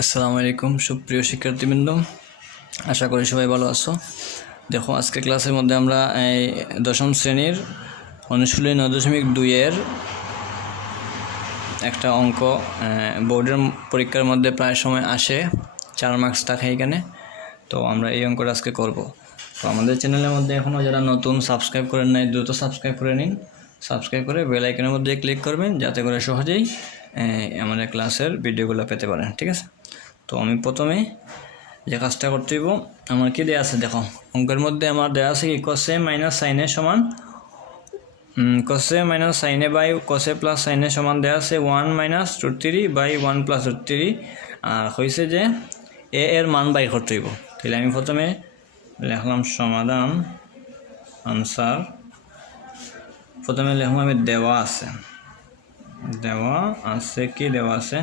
আসসালামু আলাইকুম সুপ্রিয় শিক্ষার্থীবৃন্দ, আশা করি সবাই ভালো আছো। দেখো, আজকে ক্লাসের মধ্যে আমরা এই দশম শ্রেণীর অনুশীলনী 9.2-এর একটা অঙ্ক বোর্ডের পরীক্ষার মধ্যে প্রায় সময় আসে, 4 মার্কস থাকে এখানে। তো আমরা এই অঙ্কটা আজকে করব। তো আমাদের চ্যানেলের মধ্যে এখনও যারা নতুন সাবস্ক্রাইব করেন নাই, দ্রুত সাবস্ক্রাইব করে নিন। সাবস্ক্রাইব করে বেল আইকনের মধ্যে ক্লিক করবেন, যাতে করে সহজেই আমাদের ক্লাসের ভিডিওগুলো পেতে পারেন। ঠিক আছে, তো আমি প্রথমে যে কাজটা করতে হইব, আমার কি দেওয়া আছে দেখো, অঙ্কের মধ্যে আমার দেওয়া আছে কি কোসে মাইনাস সাইনে সমান কোসে মাইনাস সাইনে বাই কোসে প্লাস সাইনে সমান দেওয়া আছে 1 মাইনাস √ 3 বাই 1 প্লাস √ 3। আর হয়েছে যে এ এর মান বাই করতে হইব। তাহলে আমি প্রথমে লিখলাম সমাধান আনসার। প্রথমে লিখলাম আমি দেওয়া আছে কি দেওয়া আছে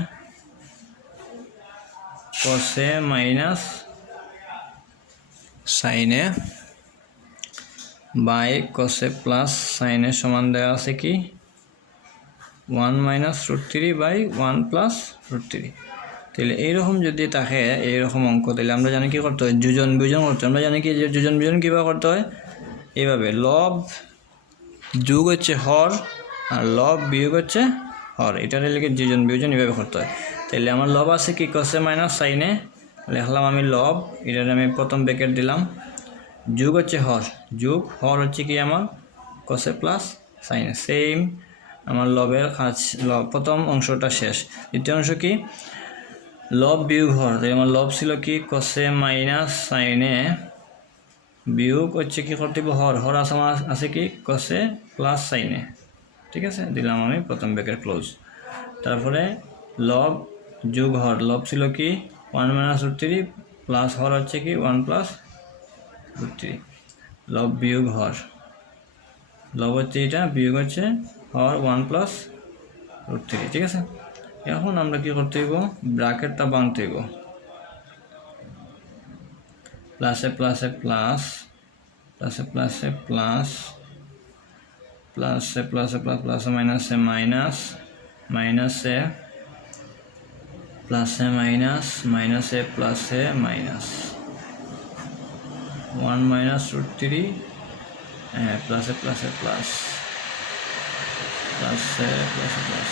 কোসে মাইনাস সাইনে বাই কোসে প্লাস সাইনে সমান দেওয়া আছে কি 1 মাইনাস √ 3 বাই 1 প্লাস √ 3। তাহলে এইরকম যদি থাকে, এইরকম অঙ্ক, তাহলে আমরা জানি কি করতে হয়, যোজন বিয়োজন করতে হয়। আমরা জানি কি যে যোজন বিয়োজন কীভাবে করতে হয়, এইভাবে লব যোগ হচ্ছে হর আর লব বিয়োগ হচ্ছে হর, এটার লেগে যোজন বিয়োজন এইভাবে করতে হয়। তাহলে আমার লব আছে কি কোসে মাইনাস সাইনে, লিখলাম আমি লব, এটার আমি প্রথম ব্র্যাকেট দিলাম, যোগ হচ্ছে হর, যোগ হর হচ্ছে কি আমার কোসে প্লাস সাইনে। সেম আমার লবের কাজ, লব প্রথম অংশটা শেষ। দ্বিতীয় অংশ কি লব বিয়োগ হর, তাই আমার লব ছিল কি কোসে মাইনাস সাইনে বিয়োগ হচ্ছে কি করতে হর, হর আছে কি কোসে প্লাস সাইনে। ঠিক আছে, দিলাম আমি প্রথম ব্র্যাকেট ক্লোজ। তারপরে লব যোগ হর, লব ছিল কি 1 মাইনাস √ 3 প্লাস হর হচ্ছে কি 1 প্লাস √ 3। লব বিয়োগ হর, লব হচ্ছে এটা, বিয়োগ হচ্ছে হর 1 প্লাস √ 3। ঠিক আছে, এখন আমরা কি করতে হইব, ব্র্যাকেটটা বাঁধতে হইব। প্লাসে প্লাসে প্লাস, প্লাসে প্লাসে প্লাস, প্লাসে প্লাসে প্লাস, প্লাসে মাইনাসে মাইনাস, মাইনাসে প্লাসে মাইনাস, মাইনাসে প্লাসে মাইনাস, 1 মাইনাস √ 3, প্লাসে প্লাসে প্লাস, প্লাসে প্লাসে প্লাস।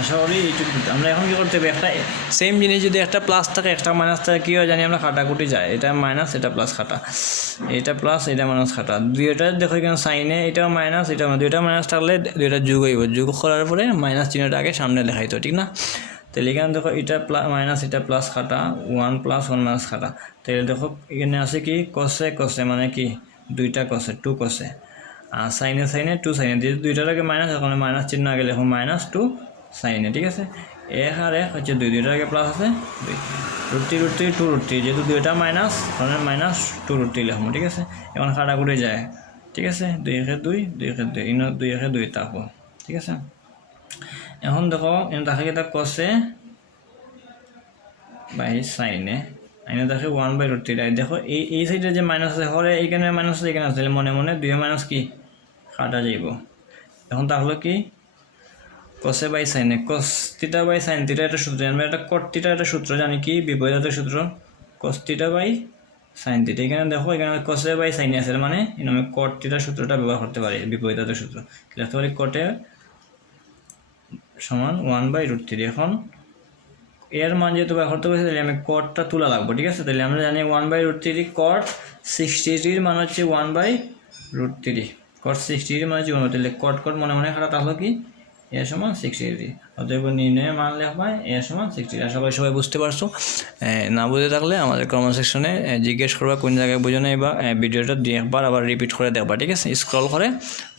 আশা করি এইটুকু আমরা এখন কী করতে হবে, একটা সেম জিনিস যদি একটা প্লাস থাকে একটা মাইনাস থাকে, কী হয় জানি আমরা কাটাকুটি যায়, এটা মাইনাস এটা প্লাস কাটা, এটা প্লাস এটা মাইনাস কাটা, দুইটা দেখো এখানে সাইনে এটাও মাইনাস এটা, দুইটা মাইনাস থাকলে দুইটা যোগ হইব, যোগ করার পরে মাইনাস চিহ্নটা আগে সামনে লেখাইতো, ঠিক না? তাহলে এখানে দেখো এটা মাইনাস এটা প্লাস কাটা, 1 প্লাস 1 মাইনাস কাটা। তাহলে দেখো এখানে আছে কি কোসে কোসে মানে কি দুইটা কোসে 2 কোসে, আর সাইনে সাইনে 2 সাইনে, যেহেতু দুইটার আগে মাইনাস, এখন মাইনাস চিহ্ন আগে লেখো মাইনাস 2 সাইনে। ঠিক আছে, 1 আর 1 হচ্ছে 2, দুইটার আগে প্লাস আছে 2, √ 3 2 √ 3, যেহেতু দুইটা মাইনাস তাহলে মাইনাস 2 √ 3 লিখবো। ঠিক আছে, এখন কাটাকুটি যায়। ঠিক আছে, 2 1 2 2 1 2, ইনো 2 1 2 থাকবো। ঠিক আছে, এখন দেখো এনে দেখা গেছে কোসে বাই সাইনে, এনে দেখো 1 বাই √ 3। দেখো এই সাইডে যে মাইনাস আছে, হরে এইখানে মাইনাস আছে এখানে আছে, মনে মনে 2 মাইনাস কি কাটা যাইব। এখন তাহলে কি কোসে বাই সাইনে, cos theta by sine theta, একটা সূত্র জানবে, একটা কট থিটা একটা সূত্র জানি কি বিপরীতার্থক সূত্র, cos theta by sine theta. এখানে দেখো এখানে কোসে বাই সাইনে আছে, মানে আমি কট থিটা সূত্রটা ব্যবহার করতে পারি, বিপরীতার্থক সূত্র লিখতে পারি, কোটে সমান 1 বাই √ 3। এখন এর মান যেহেতু ব্যবহার করতে পারছি, তাহলে আমি কটটা তুলা লাগবো। ঠিক আছে, তাহলে আমরা জানি 1 বাই √ 3 কট 60 মান হচ্ছে 1 বাই √ 3, কট 60 মান হচ্ছে 1, তাহলে কট কট মনে মনে খারাপ, তাহলে কি এ সমান 60, অতএব নির্ণয় মান লেখা এ সমান 60। আশা করি সবাই বুঝতে পারছো। না বুঝে থাকলে আমাদের কমেন্ট সেকশনে জিজ্ঞেস করবা কোন জায়গায় বুঝো নাই, বা ভিডিওটা দিয়ে একবার আবার রিপিট করে দেখবা। ঠিক আছে, স্ক্রল করে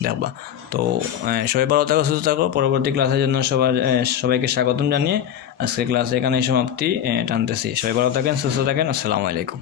দেখবা। তো সবাই ভালো থাকো, সুস্থ থাকো। পরবর্তী ক্লাসের জন্য সবাইকে স্বাগতম জানিয়ে আজকে ক্লাসে এখানেই সমাপ্তি টানতেছি। সবাই ভালো থাকেন, সুস্থ থাকেন। আসসালামু আলাইকুম।